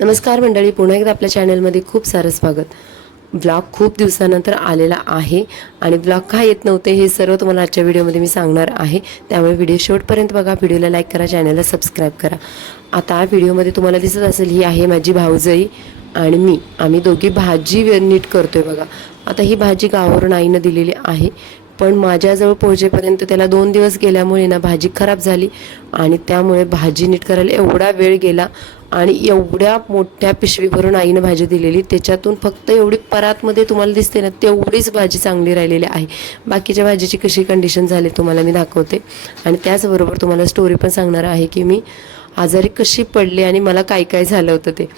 नमस्कार मंडळी, पुन्हा एकदा आपल्या चॅनलमध्ये खूप सारं स्वागत. ब्लॉग खूप दिवसानंतर आलेला आहे आणि ब्लॉग का येत नव्हते हे सर्व तुम्हाला आजच्या व्हिडिओमध्ये मी सांगणार आहे. त्यामुळे व्हिडिओ शेवटपर्यंत बघा, व्हिडिओला लाईक करा, चॅनलला सबस्क्राईब करा. आता व्हिडिओमध्ये तुम्हाला दिसत असेल, ही आहे माझी भाऊजाई आणि आम्ही दोघी भाजी नीट करतोय बघा. आता ही भाजी गावावरून आईनं दिलेली आहे, पण माझ्याजवळ पोहोचेपर्यंत त्याला 2 दिवस गेल्यामुळे ना भाजी खराब झाली आणि त्यामुळे भाजी नीट करायला एवढा वेळ गेला. आणि एवढ्या मोठ्या पिशवीभरून आईनं भाजी दिलेली, त्याच्यातून फक्त एवढी परातमध्ये तुम्हाला दिसते ना तेवढीच भाजी चांगली राहिलेली आहे. बाकीच्या भाजीची कशी कंडिशन झाली तुम्हाला मी दाखवते आणि त्याचबरोबर तुम्हाला स्टोरी पण सांगणार आहे की मी आजारी कशी पडले आणि मला काय काय झालं होतं ते.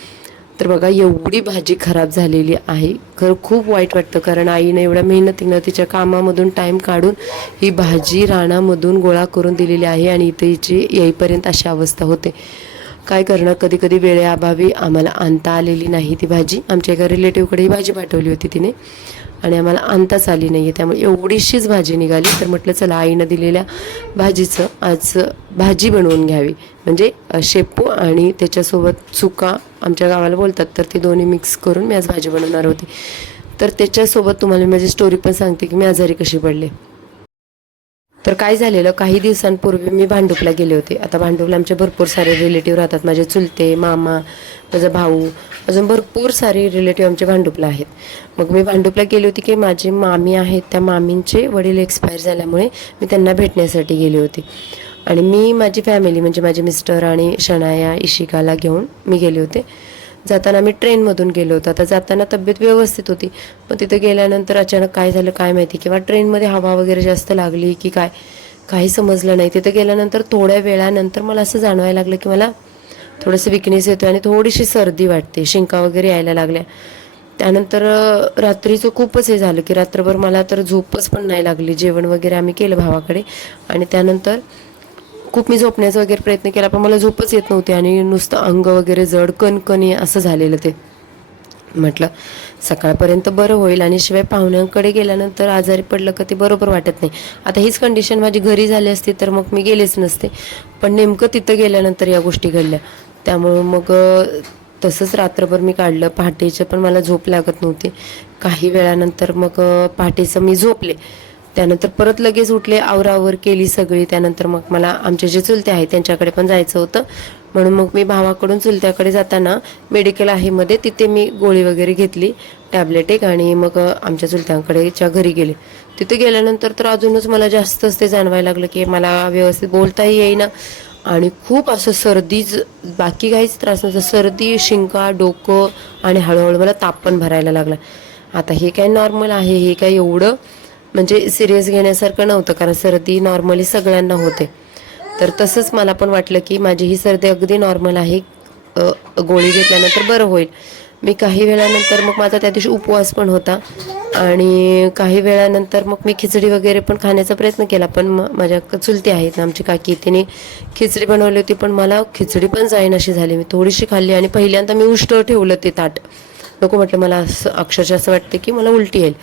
तर बघा, एवढी भाजी खराब झालेली आहे. खरं खूप वाईट वाटतं, कारण आईनं एवढ्या मेहनतीनं तिच्या कामामधून टाईम काढून ही भाजी रानामधून गोळा करून दिलेली आहे आणि इथे हिची येईपर्यंत अशी अवस्था होते. काय करणार, कधी कधी वेळेअभावी आम्हाला आणता आलेली नाही ती भाजी. आमच्या एका रिलेटिव्हकडे ही भाजी पाठवली होती तिने आणि आम्हाला आणताच आली नाही आहे, त्यामुळे एवढीशीच भाजी निघाली. तर म्हटलं चला, आईनं दिलेल्या भाजीचं आज भाजी बनवून घ्यावी, म्हणजे शेपू आणि त्याच्यासोबत चुका आमच्या गावाला बोलतात, तर ते दोन्ही मिक्स करून मी आज भाजी बनवणार होते. तर त्याच्यासोबत तुम्हाला माझी स्टोरी पण सांगते की मी आजारी कशी पडले. तर काय झालेलं, काही दिवसांपूर्वी मी भांडुपला गेले होते. आता भांडुपला आमचे भरपूर सारे रिलेटिव्ह राहतात, माझे चुलते, मामा, माझा भाऊ, अजून भरपूर सारे रिलेटिव्ह आमचे भांडुपला आहेत. मग मी भांडुपला गेली होती की माझी मामी आहेत, त्या मामींचे वडील एक्सपायर झाल्यामुळे मी त्यांना भेटण्यासाठी गेले होते. आणि मी माझी फॅमिली म्हणजे माझे मिस्टर आणि शनाया, इशिकाला घेऊन मी गेले होते. जाताना मी ट्रेनमधून गेलो होतो. आता जाताना तब्येत व्यवस्थित होती, पण तिथं गेल्यानंतर अचानक काय झालं काय माहिती, किंवा ट्रेनमध्ये हवा वगैरे जास्त लागली की काय, काही समजलं नाही. तिथं गेल्यानंतर थोड्या वेळानंतर मला असं जाणवायला लागलं की मला थोडंसं विकनेस येतो आणि थोडीशी सर्दी वाटते, शिंका वगैरे यायला लागल्या. त्यानंतर रात्रीचं खूपच हे झालं की रात्रभर मला तर झोपच पण नाही लागली. जेवण वगैरे आम्ही केलं भावाकडे आणि त्यानंतर खूप मी झोपण्याचा वगैरे प्रयत्न केला, पण मला झोपच येत नव्हती आणि नुसतं अंग वगैरे जड, कणकणी असं झालेलं ते. म्हटलं सकाळपर्यंत बरं होईल, आणि शिवाय पाहुण्यांकडे गेल्यानंतर आजारी पडलं का ते बरोबर वाटत नाही. आता हीच कंडिशन माझी घरी झाली असती तर मग मी गेलेच नसते, पण नेमकं तिथं गेल्यानंतर या गोष्टी घडल्या. त्यामुळं मग तसंच रात्रभर मी काढलं. पहाटेचं पण मला झोप लागत नव्हती. काही वेळानंतर मग पहाटेचं मी झोपले. त्यानंतर परत लगेच उठले, आवरावर केली सगळी. त्यानंतर मग मला आमचे जे चुलते आहेत त्यांच्याकडे पण जायचं होतं, म्हणून मग मी भावाकडून चुलत्याकडे जाताना मेडिकल आहे मध्ये, तिथे मी गोळी वगैरे घेतली, टॅबलेट एक, आणि मग आमच्या चुलत्यांकडेच्या घरी गेले. तिथे गेल्यानंतर तर अजूनच मला जास्तच ते जाणवायला लागलं की मला व्यवस्थित बोलताही येईना आणि खूप असं सर्दीच, बाकी काहीच त्रास नव्हता. सर्दी, शिंका, डोकं आणि हळूहळू मला ताप पण भरायला लागला. आता हे काय नॉर्मल आहे, हे काय एवढं म्हणजे सिरियस घेण्यासारखं नव्हतं, कारण सर्दी नॉर्मली सगळ्यांना होते. तर तसंच मला पण वाटलं की माझी ही सर्दी अगदी नॉर्मल आहे, गोळी घेतल्यानंतर बरं होईल. मी काही वेळानंतर मग माझा त्या दिवशी उपवास पण होता आणि काही वेळानंतर मग मी खिचडी वगैरे पण खाण्याचा प्रयत्न केला, पण माझ्या चुलती आहेत ना आमची काकी, तिने खिचडी बनवली होती, पण मला खिचडी पण जाईन अशी झाली. मी थोडीशी खाल्ली आणि पहिल्यांदा मी उष्ट ठेवलं ते ताट, नको म्हटलं, मला असं अक्षरशः असं वाटते की मला उलटी येईल.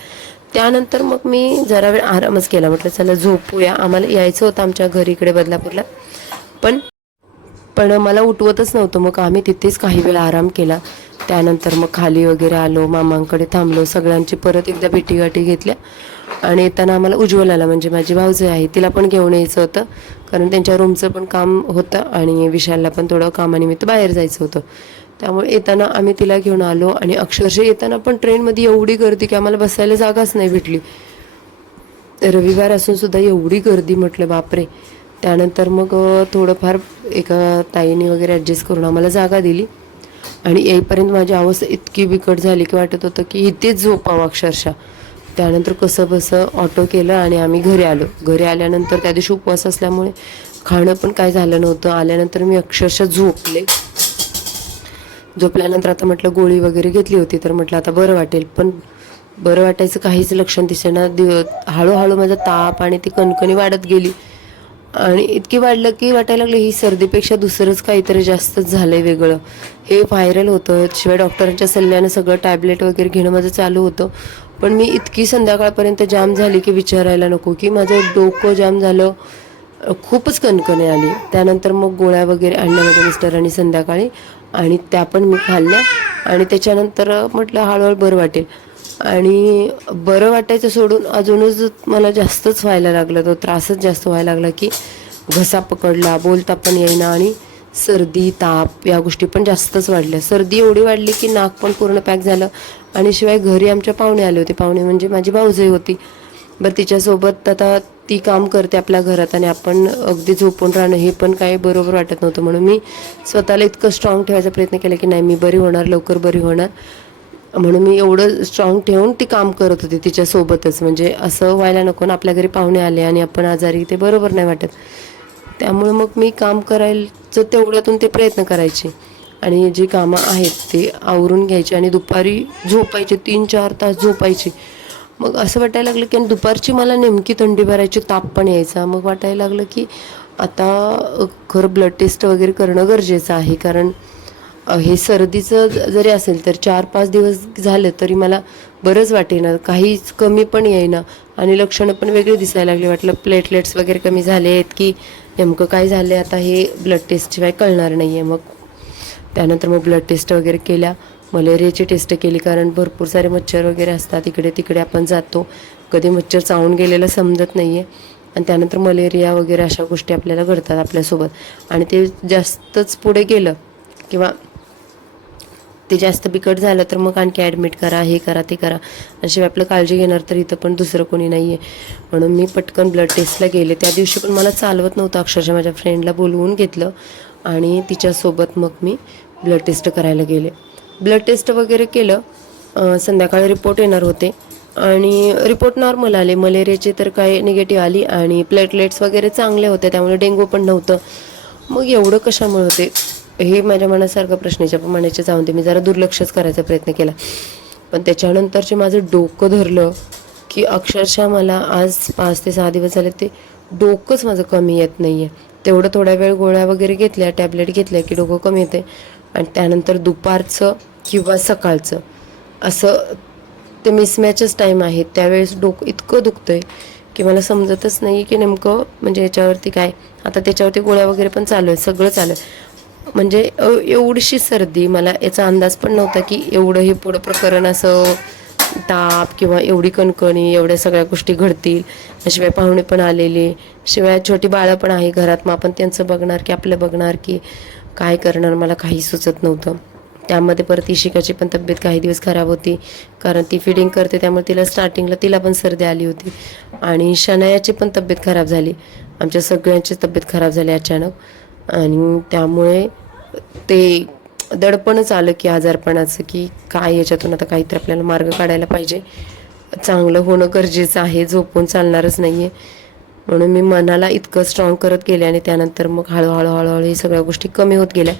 त्यानंतर मग मी जरा वेळ आरामच केला. म्हटलं चला झोपूया. आम्हाला यायचं होतं आमच्या घरी इकडे बदलापूरला, पण मला उठवतच नव्हतं. मग आम्ही तिथेच काही वेळ आराम केला. त्यानंतर मग खाली वगैरे आलो, मामांकडे थांबलो, सगळ्यांची परत एकदा भेटीगाठी घेतल्या. आणि येताना आम्हाला उज्ज्वलाला, म्हणजे माझी भाऊजी आहे, तिला पण घेऊन यायचं होतं, कारण त्यांच्या रूमचं पण काम होतं आणि विशालला पण थोडं कामानिमित्त बाहेर जायचं होतं. त्यामुळे येताना आम्ही तिला घेऊन आलो आणि अक्षरशः येताना पण ट्रेनमध्ये एवढी गर्दी की आम्हाला बसायला जागाच नाही भेटली. रविवार असून सुद्धा एवढी गर्दी, म्हटलं बापरे. त्यानंतर मग थोडंफार एका ताईने वगैरे ॲडजस्ट करून आम्हाला जागा दिली आणि येईपर्यंत माझी अवस्था इतकी बिकट झाली की वाटत होतं की इथेच झोपावं अक्षरशः. त्यानंतर कसं बसं ऑटो केलं आणि आम्ही घरी आलो. घरी आल्यानंतर त्या दिवशी उपवास असल्यामुळे खाणं पण काय झालं नव्हतं. आल्यानंतर मी अक्षरशः झोपले. झोपल्यानंतर आता म्हटलं गोळी वगैरे घेतली होती, तर म्हटलं आता बरं वाटेल, पण बरं वाटायचं काहीच लक्षण दिसेना. हळूहळू माझा ताप आणि ती कणकणी वाढत गेली आणि इतकी वाढलं की वाटायला लागलं ही सर्दीपेक्षा दुसरंच काहीतरी जास्तच झालंय वेगळं. हे व्हायरल होतं. शिवाय डॉक्टरांच्या सल्ल्यानं सगळं टॅबलेट वगैरे घेणं माझं चालू होतं, पण मी इतकी संध्याकाळपर्यंत जाम झाली की विचारायला नको, की माझं डोकं जाम झालं, खूपच कणकणी आली. त्यानंतर मग गोळ्या वगैरे आणल्या माझ्या मिस्टरांनी संध्याकाळी आणि त्या पण मी खाल्ल्या. आणि त्याच्यानंतर म्हटलं हळूहळू बरं वाटेल. आणि बरं वाटायचं सोडून अजूनच मला जास्तच व्हायला लागलं, तो त्रासच जास्त व्हायला लागला की घसा पकडला, बोलता पण येईना आणि सर्दी ताप या गोष्टी पण जास्तच वाढल्या. सर्दी एवढी वाढली की नाक पण पूर्ण पॅक झालं. आणि शिवाय घरी आमच्या पाहुणे आले होते, पाहुणे म्हणजे माझी भाऊजाई होती. बरं तिच्यासोबत आता ती काम करते आपल्या घरात आणि आपण अगदी झोपून राहणं हे पण काही बरोबर वाटत नव्हतं. म्हणून मी स्वतःला इतकं स्ट्रॉंग ठेवायचा प्रयत्न केला की नाही मी बरी होणार, लवकर बरी होणार. म्हणून मी एवढं स्ट्रॉंग ठेवून ती काम करत होती तिच्यासोबतच. म्हणजे असं व्हायला नको ना, आपल्या घरी पाहुणे आले आणि आपण आजारी, ते बरोबर नाही वाटत. त्यामुळे मग मी काम करायचं तेवढ्यातून ते प्रयत्न करायचे आणि जी कामं आहेत ते आवरून घ्यायची आणि दुपारी झोपायचे, 3-4 तास झोपायची. मग असं वाटायला लागलं की आणि दुपारची मला नेमकी थंडी भरायची, ताप पण यायचा. मग वाटायला लागलं की आता खरं ब्लड टेस्ट वगैरे करणं गरजेचं आहे. कारण हे सर्दीचं जरी असेल तर 4-5 दिवस झाले तरी मला बरंच वाटेना, काहीच कमी पण येईना आणि लक्षणं पण वेगळी दिसायला लागली. वाटलं प्लेटलेट्स वगैरे कमी झाले आहेत की नेमकं काय झालं आता हे ब्लड टेस्टशिवाय कळणार नाही आहे. मग त्यानंतर मग ब्लड टेस्ट वगैरे केल्या, मलेरियाची टेस्ट केली. कारण भरपूर सारे मच्छर वगैरे असतात, इकडे तिकडे आपण जातो, कधी मच्छर चावून गेलेलं समजत नाही आहे. आणि त्यानंतर मलेरिया वगैरे अशा गोष्टी आपल्याला घडतात आपल्यासोबत. आणि ते जास्तच पुढे गेलं किंवा ते जास्त बिकट झालं तर मग आणखी ॲडमिट करा, हे करा, ते करा. आणि शिवाय आपलं काळजी घेणार तर इथं पण दुसरं कोणी नाही आहे. म्हणून मी पटकन ब्लड टेस्टला गेले. त्या दिवशी पण मला चालवत नव्हतं, अक्षरशः माझ्या फ्रेंडला बोलवून घेतलं आणि तिच्यासोबत मग मी ब्लड टेस्ट करायला गेले. ब्लड टेस्ट वगैरे केलं. संध्याकाळी रिपोर्ट येणार होते आणि रिपोर्ट नॉर्मल आले. मलेरियाचे तर काय निगेटिव्ह आली आणि प्लेटलेट्स वगैरे चांगले होते, त्यामुळे डेंग्यू पण नव्हतं. मग एवढं कशामुळे होते हे माझ्या मनासारखं प्रश्नाच्या प्रमाणाचे जाऊन दे, मी जरा दुर्लक्षच करायचा प्रयत्न केला. पण त्याच्यानंतरचे माझं डोकं धरलं की अक्षरशः मला आज 5 ते 6 दिवस झाले ते डोकंच माझं कमी येत नाही आहे. तेवढं थोड्या वेळ गोळ्या वगैरे घेतल्या, टॅबलेट घेतल्या की डोकं कमी येते. आणि त्यानंतर दुपारचं किंवा सकाळचं असं ते मिसमॅचच टाईम आहेत, त्यावेळेस डोकं इतकं दुखतं आहे की मला समजतच नाही की नेमकं म्हणजे याच्यावरती काय. आता त्याच्यावरती गोळ्या वगैरे पण चालू आहे, सगळं चालू आहे. म्हणजे एवढीशी सर्दी, मला याचा अंदाज पण नव्हता की एवढं हे पुढं प्रकरण असं ताप किंवा एवढी कणकणी एवढ्या सगळ्या गोष्टी घडतील. शिवाय पाहुणे पण आलेले, शिवाय छोटी बाळं पण आहे घरात. मग आपण त्यांचं बघणार की आपलं बघणार की काय करणार, मला काही सुचत नव्हतं. त्यामध्ये परत इशिकाची पण तब्येत काही दिवस खराब होती, कारण ती फिडिंग करते त्यामुळे तिला स्टार्टिंगला तिला पण सर्दी आली होती. आणि शनायाची पण तब्येत खराब झाली, आमच्या सगळ्यांची तब्येत खराब झाली अचानक. आणि त्यामुळे ते दडपणच आलं की आजारपणाचं की काय याच्यातून आता काहीतरी आपल्याला मार्ग काढायला पाहिजे, चांगलं होणं गरजेचं आहे, झोपून चालणारच नाही आहे. म्हणून मी मनाला इतकं स्ट्रॉंग करत गेले आणि त्यानंतर मग हळूहळू हे सगळ्या गोष्टी कमी होत गेल्या.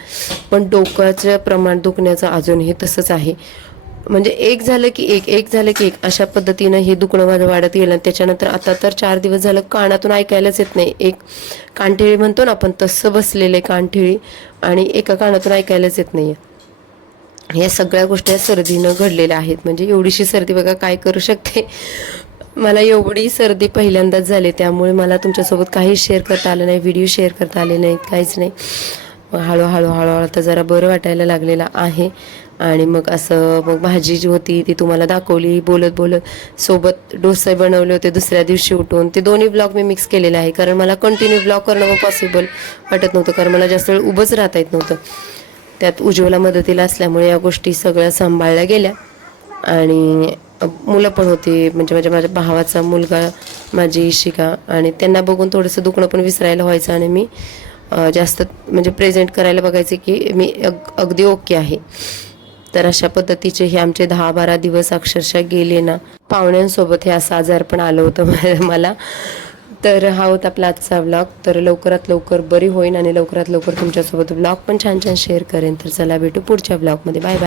पण डोक्याचं प्रमाण दुखण्याचं अजूनही तसंच आहे. म्हणजे एक झालं की एक झालं की एक अशा पद्धतीनं हे दुखणं माझं वाढत गेलं. त्याच्यानंतर आता तर 4 दिवस झालं कानातून ऐकायलाच येत नाही. एक कानठेळी म्हणतो ना आपण, तसं बसलेलं आहे कानठेळी आणि एका कानातून ऐकायलाच येत नाही आहे. या सगळ्या गोष्टी सर्दीनं घडलेल्या आहेत. म्हणजे एवढीशी सर्दी बघा काय करू शकते. मला एवढी सर्दी पहिल्यांदाच झाली, त्यामुळे मला तुमच्यासोबत काही शेअर करता आलं नाही, व्हिडिओ शेअर करता आले नाहीत, काहीच नाही. मग हळूहळू आता जरा बरं वाटायला लागलेलं आहे. आणि मग असं मग भाजी जी होती ती तुम्हाला दाखवली बोलत बोलत. सोबत डोसे बनवले होते दुसऱ्या दिवशी उठून. ते दोन्ही ब्लॉग मी मिक्स केलेले आहे, कारण मला कंटिन्यू ब्लॉग करणं पॉसिबल वाटत नव्हतं, कारण मला जास्त वेळ उभंच राहता येत नव्हतं. त्यात उज्ज्वला मदतीला असल्यामुळे या गोष्टी सगळ्या सांभाळल्या गेल्या. आणि मुलं पण होती, म्हणजे माझ्या भावाचा मुलगा, माझी इशिका, आणि त्यांना बघून थोडंसं दुखणं पण विसरायला व्हायचं. आणि मी जास्त म्हणजे प्रेझेंट करायला बघायचे की मी अगदी ओके आहे. तर अशा पद्धतीचे हे आमचे 10-12 दिवस अक्षरशः गेले ना. पाहुण्यांसोबत हे असं आजार पण आलं होतं मला. तर हा होता आपला आजचा व्लॉग. तर लवकरात लवकर बरी होईन आणि लवकरात लवकर तुमच्यासोबत व्लॉग पण छान छान शेअर करेन. तर चला भेटू पुढच्या व्लॉगमध्ये. Bye bye.